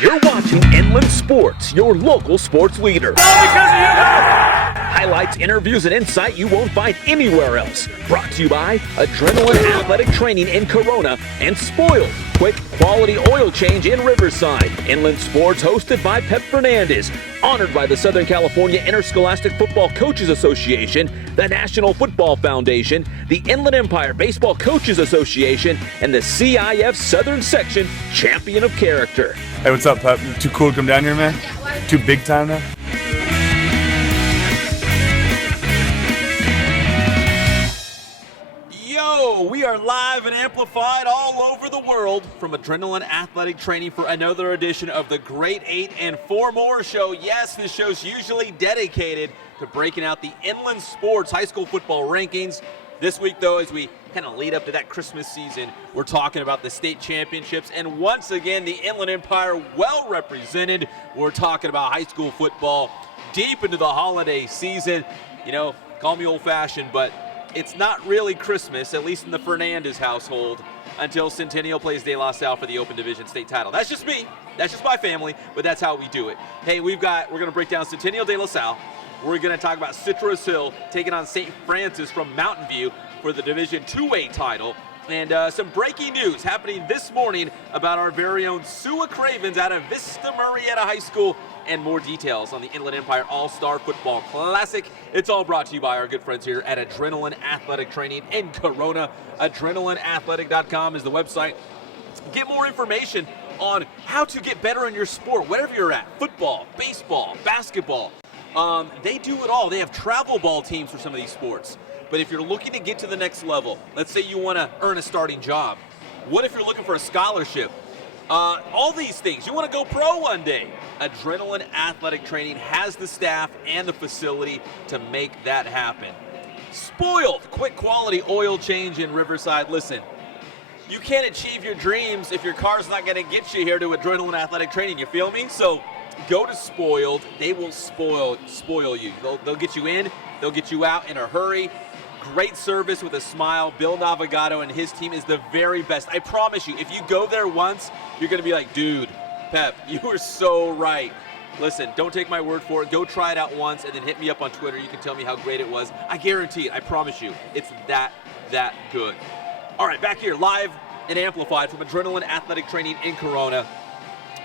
You're watching Inland Sports, your local sports leader. Highlights, interviews, and insight you won't find anywhere else. Brought to you by Adrenaline Athletic Training in Corona and Spoiled, quick quality oil change in Riverside. Inland Sports hosted by Pep Fernandez. Honored by the Southern California Interscholastic Football Coaches Association, the National Football Foundation, the Inland Empire Baseball Coaches Association, and the CIF Southern Section Champion of Character. Hey, what's up, Pep? Too cool to come down here, man? Too big time now? Yo, we are live and amplified all over the world from Adrenaline Athletic Training for another edition of the Great 8 and 4 More Show. Yes, this show's usually dedicated to breaking out the Inland Sports high school football rankings. This week, though, as we kind of lead up to that Christmas season, we're talking about the state championships. And once again, the Inland Empire well represented. We're talking about high school football deep into the holiday season. You know, call me old-fashioned, but it's not really Christmas, at least in the Fernandez household, until Centennial plays De La Salle for the Open Division state title. That's just me. That's just my family, but that's how we do it. Hey, we're going to break down Centennial De La Salle. We're going to talk about Citrus Hill taking on St. Francis from Mountain View for the Division 2A title. And some breaking news happening this morning about our very own Su'a Cravens out of Vista Murrieta High School, and more details on the Inland Empire All-Star Football Classic. It's all brought to you by our good friends here at Adrenaline Athletic Training in Corona. AdrenalineAthletic.com is the website. Get more information on how to get better in your sport, whatever you're at, football, baseball, basketball. They do it all. They have travel ball teams for some of these sports. But if you're looking to get to the next level, let's say you want to earn a starting job. What if you're looking for a scholarship? All these things. You want to go pro one day. Adrenaline Athletic Training has the staff and the facility to make that happen. Spoiled, quick quality oil change in Riverside. Listen, you can't achieve your dreams if your car's not going to get you here to Adrenaline Athletic Training. You feel me? So go to Spoiled. They will spoil you. They'll get you in. They'll get you out in a hurry. Great service with a smile. Bill Navigato and his team is the very best. I promise you, if you go there once, you're going to be like, dude, Pep, you were so right. Listen, don't take my word for it. Go try it out once and then hit me up on Twitter. You can tell me how great it was. I guarantee it. I promise you. It's that good. All right, back here, live and amplified from Adrenaline Athletic Training in Corona.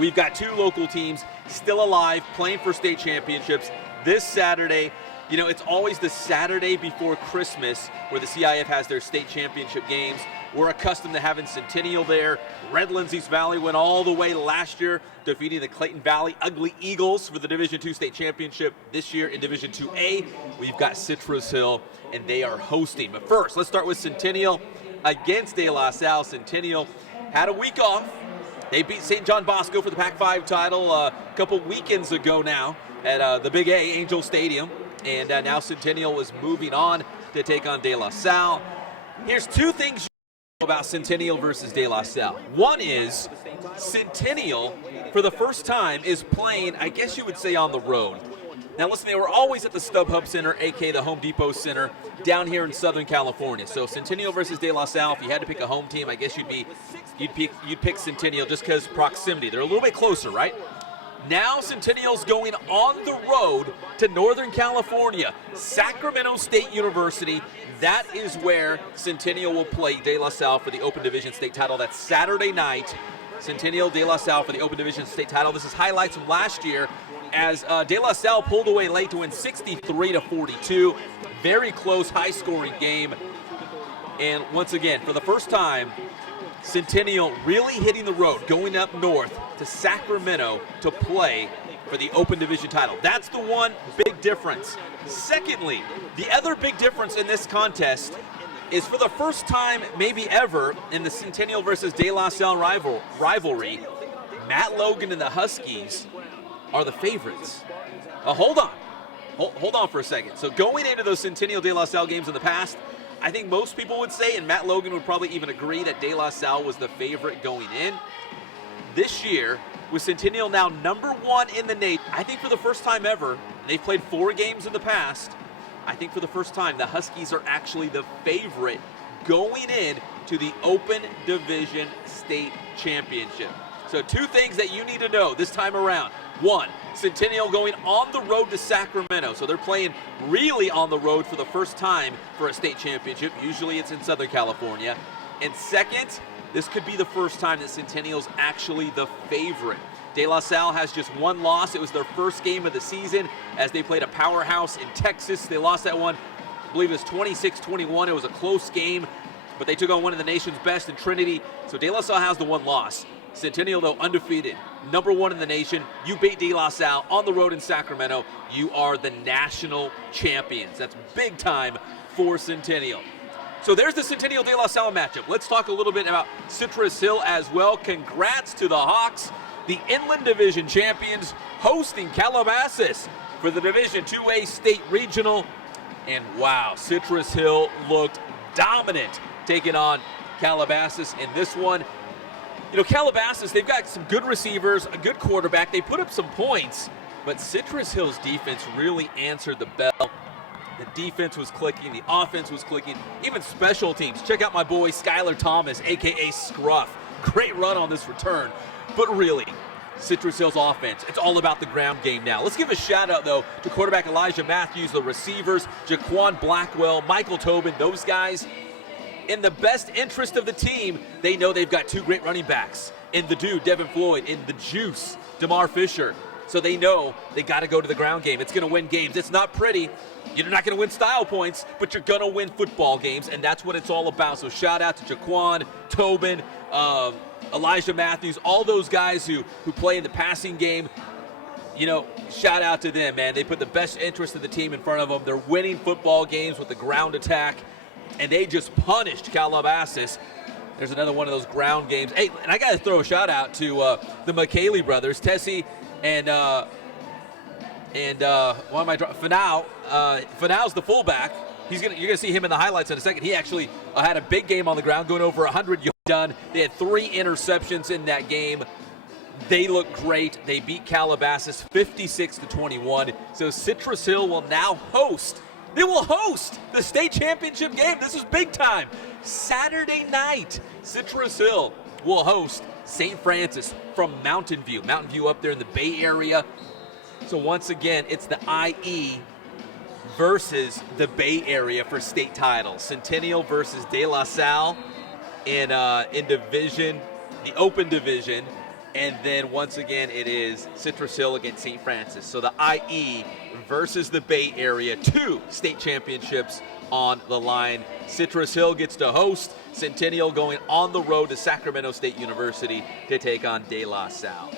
We've got two local teams still alive, playing for state championships this Saturday. You know, it's always the Saturday before Christmas where the CIF has their state championship games. We're accustomed to having Centennial there. Redlands East Valley went all the way last year, defeating the Clayton Valley Ugly Eagles for the Division II state championship. This year in Division 2A, we've got Citrus Hill, and they are hosting. But first, let's start with Centennial against De La Salle. Centennial had a week off. They beat St. John Bosco for the Pac-5 title a couple weekends ago now at the Big A, Angel Stadium. And now Centennial was moving on to take on De La Salle. Here's two things you know about Centennial versus De La Salle. One is Centennial, for the first time, is playing, I guess you would say, on the road. Now listen, they were always at the StubHub Center, aka the Home Depot Center, down here in Southern California. So Centennial versus De La Salle, if you had to pick a home team, I guess you'd pick Centennial just because proximity. They're a little bit closer, right? Now Centennial's going on the road to Northern California, Sacramento State University. That is where Centennial will play De La Salle for the Open Division state title. That's Saturday night. Centennial, De La Salle for the Open Division state title. This is highlights from last year as De La Salle pulled away late to win 63-42. Very close, high-scoring game. And once again, for the first time, Centennial really hitting the road, going up north to Sacramento to play for the Open Division title. That's the one big difference. Secondly, the other big difference in this contest is for the first time, maybe ever, in the Centennial versus De La Salle rivalry, Matt Logan and the Huskies are the favorites. Hold on for a second. So going into those Centennial De La Salle games in the past, I think most people would say, and Matt Logan would probably even agree, that De La Salle was the favorite going in. This year, with Centennial now number one in the nation, I think for the first time ever, they've played 4 games in the past, I think for the first time, the Huskies are actually the favorite going in to the Open Division State Championship. So 2 things that you need to know this time around. 1, Centennial going on the road to Sacramento. So they're playing really on the road for the first time for a state championship. Usually it's in Southern California. And second, this could be the first time that Centennial's actually the favorite. De La Salle has just 1 loss. It was their first game of the season as they played a powerhouse in Texas. They lost that one, I believe it was 26-21. It was a close game, but they took on one of the nation's best in Trinity. So De La Salle has the 1 loss. Centennial, though, undefeated, number 1 in the nation. You beat De La Salle on the road in Sacramento. You are the national champions. That's big time for Centennial. So there's the Centennial De La Salle matchup. Let's talk a little bit about Citrus Hill as well. Congrats to the Hawks, the Inland Division champions, hosting Calabasas for the Division 2A State Regional. And wow, Citrus Hill looked dominant taking on Calabasas in this one. You know, Calabasas, they've got some good receivers, a good quarterback. They put up some points, but Citrus Hill's defense really answered the bell. The defense was clicking, the offense was clicking, even special teams. Check out my boy Skylar Thomas, a.k.a. Scruff. Great run on this return. But really, Citrus Hill's offense, it's all about the ground game now. Let's give a shout out, though, to quarterback Elijah Matthews, the receivers, Jaquan Blackwell, Michael Tobin, those guys. In the best interest of the team, they know they've got 2 great running backs. In the dude, Devin Floyd, in the juice, DeMar Fisher. So they know they got to go to the ground game. It's going to win games. It's not pretty. You're not going to win style points, but you're going to win football games, and that's what it's all about. So shout out to Jaquan, Tobin, Elijah Matthews, all those guys who play in the passing game. You know, shout out to them, man. They put the best interest of the team in front of them. They're winning football games with the ground attack, and they just punished Calabasas. There's another one of those ground games. Hey, and I got to throw a shout out to the McKaylee brothers, Tessie and what am I drawing? Fanau. Fanau's the fullback. You're gonna see him in the highlights in a second. He actually had a big game on the ground, going over 100 yards done. They had 3 interceptions in that game. They look great. They beat Calabasas 56-21. So Citrus Hill will now host. They will host the state championship game. This is big time. Saturday night, Citrus Hill will host St. Francis from Mountain View. Mountain View up there in the Bay Area. So once again, it's the IE versus the Bay Area for state titles. Centennial versus De La Salle in division, the open division. And then once again, it is Citrus Hill against St. Francis. So the IE versus the Bay Area, 2 state championships on the line. Citrus Hill gets to host. Centennial going on the road to Sacramento State University to take on De La Salle.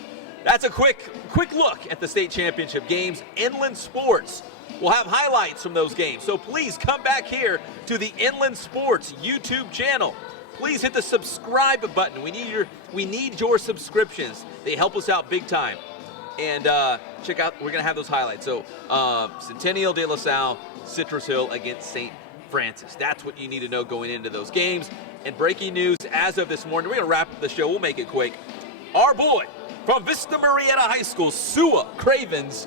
That's a quick look at the state championship games. Inland Sports will have highlights from those games. So please come back here to the Inland Sports YouTube channel. Please hit the subscribe button. We need your subscriptions. They help us out big time. And check out, we're going to have those highlights. So Centennial, De La Salle, Citrus Hill against St. Francis. That's what you need to know going into those games. And breaking news as of this morning, we're going to wrap up the show. We'll make it quick. Our boy from Vista Marietta High School, Su'a Cravens,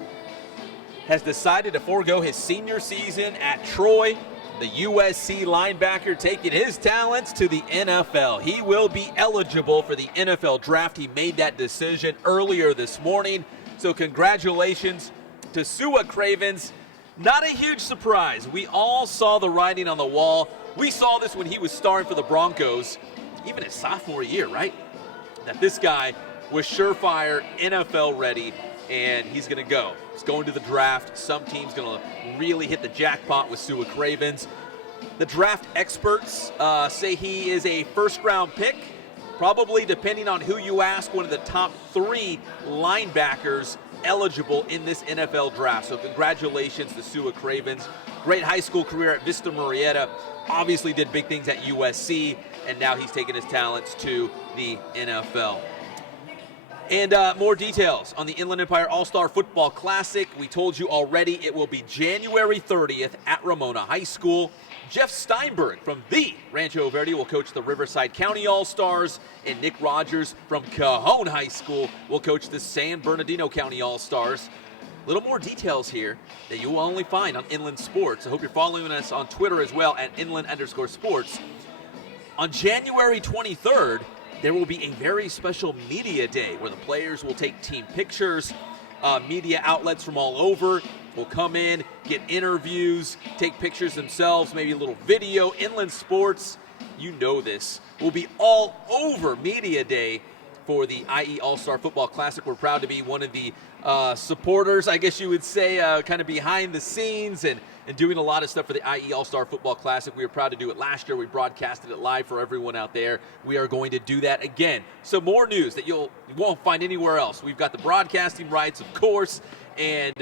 has decided to forego his senior season at Troy. The USC linebacker taking his talents to the NFL. He will be eligible for the NFL draft. He made that decision earlier this morning. So congratulations to Su'a Cravens. Not a huge surprise. We all saw the writing on the wall. We saw this when he was starring for the Broncos, even his sophomore year, right? That this guy was surefire, NFL ready, and he's going to go. He's going to the draft. Some team's going to really hit the jackpot with Su'a Cravens. The draft experts say he is a first-round pick, probably, depending on who you ask, one of the top 3 linebackers eligible in this NFL draft. So congratulations to Su'a Cravens. Great high school career at Vista Marietta. Obviously did big things at USC, and now he's taking his talents to the NFL. And more details on the Inland Empire All-Star Football Classic. We told you already it will be January 30th at Ramona High School. Jeff Steinberg from the Rancho Verde will coach the Riverside County All-Stars, and Nick Rogers from Cajon High School will coach the San Bernardino County All-Stars. A little more details here that you will only find on Inland Sports. I hope you're following us on Twitter as well at Inland_sports. On January 23rd, there will be a very special media day where the players will take team pictures. Media outlets from all over will come in, get interviews, take pictures themselves, maybe a little video. Inland Sports, you know this, will be all over Media Day for the IE All-Star Football Classic. We're proud to be one of the supporters, I guess you would say, kind of behind the scenes and doing a lot of stuff for the IE All-Star Football Classic. We were proud to do it last year. We broadcasted it live for everyone out there. We are going to do that again. So more news that you won't find anywhere else. We've got the broadcasting rights, of course, and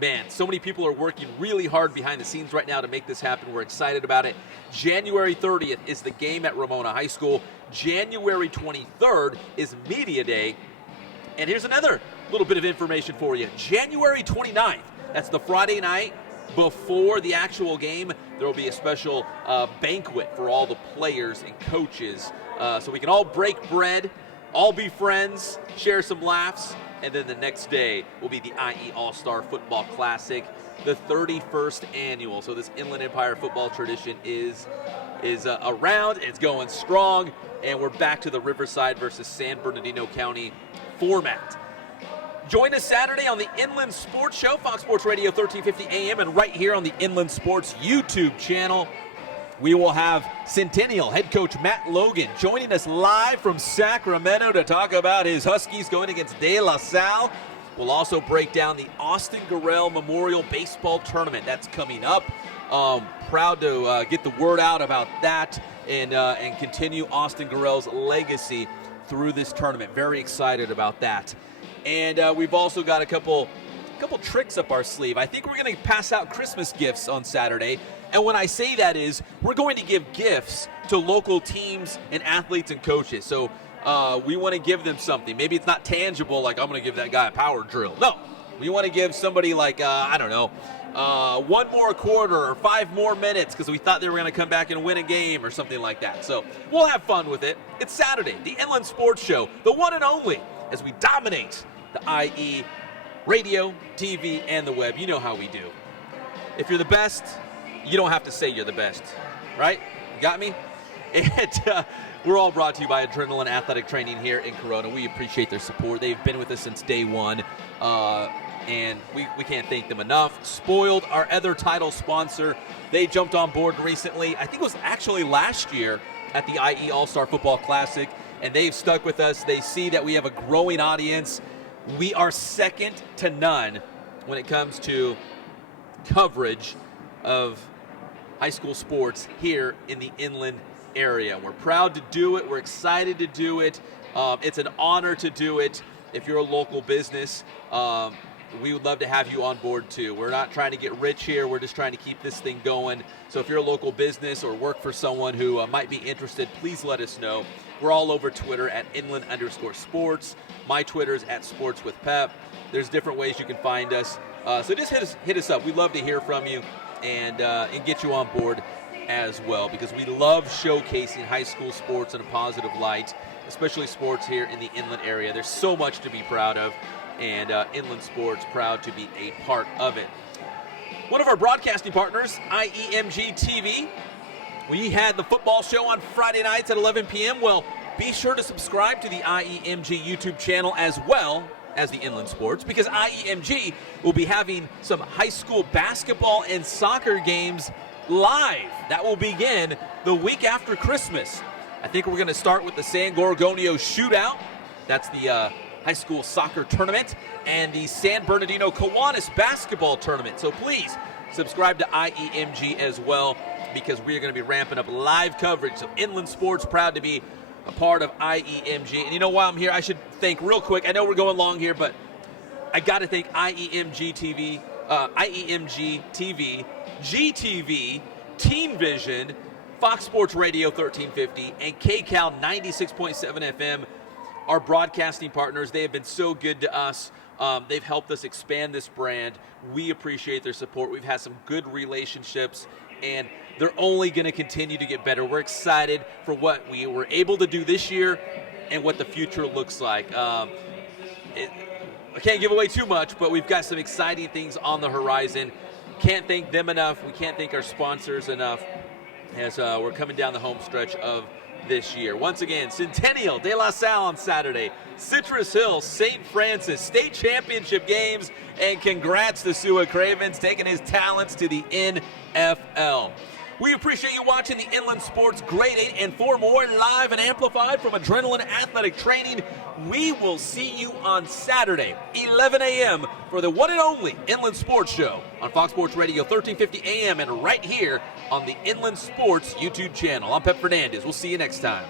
man, so many people are working really hard behind the scenes right now to make this happen. We're excited about it. January 30th is the game at Ramona High School. January 23rd is Media Day. And here's another little bit of information for you. January 29th, that's the Friday night before the actual game, there will be a special banquet for all the players and coaches so we can all break bread, all be friends, share some laughs, and then the next day will be the IE All-Star Football Classic, the 31st annual. So this Inland Empire football tradition is around, it's going strong, and we're back to the Riverside versus San Bernardino County format. Join us Saturday on the Inland Sports Show, Fox Sports Radio 1350 AM, and right here on the Inland Sports YouTube channel. We will have Centennial head coach Matt Logan joining us live from Sacramento to talk about his Huskies going against De La Salle. We'll also break down the Austin Garrell Memorial Baseball Tournament. That's coming up. Proud to get the word out about that and continue Austin Garrell's legacy through this tournament. Very excited about that. And we've also got a couple tricks up our sleeve. I think we're going to pass out Christmas gifts on Saturday. And when I say that is, we're going to give gifts to local teams and athletes and coaches. So we want to give them something. Maybe it's not tangible, like I'm going to give that guy a power drill. No, we want to give somebody like, I don't know, 1 more quarter or 5 more minutes because we thought they were going to come back and win a game or something like that. So we'll have fun with it. It's Saturday, the Inland Sports Show, the one and only, as we dominate the IE radio, TV, and the web. You know how we do. If you're the best, you don't have to say you're the best, right? You got me? And we're all brought to you by Adrenaline Athletic Training here in Corona. We appreciate their support. They've been with us since day one, and we can't thank them enough. Spoiled, our other title sponsor, they jumped on board recently. I think it was actually last year at the IE All-Star Football Classic, and they've stuck with us. They see that we have a growing audience. We are second to none when it comes to coverage of high school sports here in the inland area. We're proud to do it. We're excited to do it. It's an honor to do it. If you're a local business, we would love to have you on board too. We're not trying to get rich here. We're just trying to keep this thing going. So if you're a local business or work for someone who might be interested, please let us know. We're all over Twitter at @inland_sports. My Twitter is @sportswithpep. There's different ways you can find us. So just hit us up. We'd love to hear from you and get you on board as well, because we love showcasing high school sports in a positive light, especially sports here in the inland area. There's so much to be proud of, and Inland Sports proud to be a part of it. One of our broadcasting partners, IEMG TV. We had the football show on Friday nights at 11 p.m. Well, be sure to subscribe to the IEMG YouTube channel as well as the Inland Sports, because IEMG will be having some high school basketball and soccer games live. That will begin the week after Christmas. I think we're going to start with the San Gorgonio Shootout. That's the high school soccer tournament, and the San Bernardino Kiwanis basketball tournament. So please subscribe to IEMG as well, because we are going to be ramping up live coverage. So Inland Sports, proud to be a part of IEMG. And you know why I'm here? I should thank real quick. I know we're going long here, but I got to thank IEMG TV, GTV, Teen Vision, Fox Sports Radio 1350, and KCAL 96.7 FM, our broadcasting partners. They have been so good to us. They've helped us expand this brand. We appreciate their support. We've had some good relationships, and they're only going to continue to get better. We're excited for what we were able to do this year and what the future looks like. I can't give away too much, but we've got some exciting things on the horizon. Can't thank them enough. We can't thank our sponsors enough, as we're coming down the home stretch of this year. Once again, Centennial, De La Salle on Saturday, Citrus Hill, St. Francis, state championship games, and congrats to Su'a Cravens taking his talents to the NFL. We appreciate you watching the Inland Sports Grade 8 and 4 more live and amplified from Adrenaline Athletic Training. We will see you on Saturday, 11 a.m. for the one and only Inland Sports Show on Fox Sports Radio, 1350 a.m. and right here on the Inland Sports YouTube channel. I'm Pep Fernandez. We'll see you next time.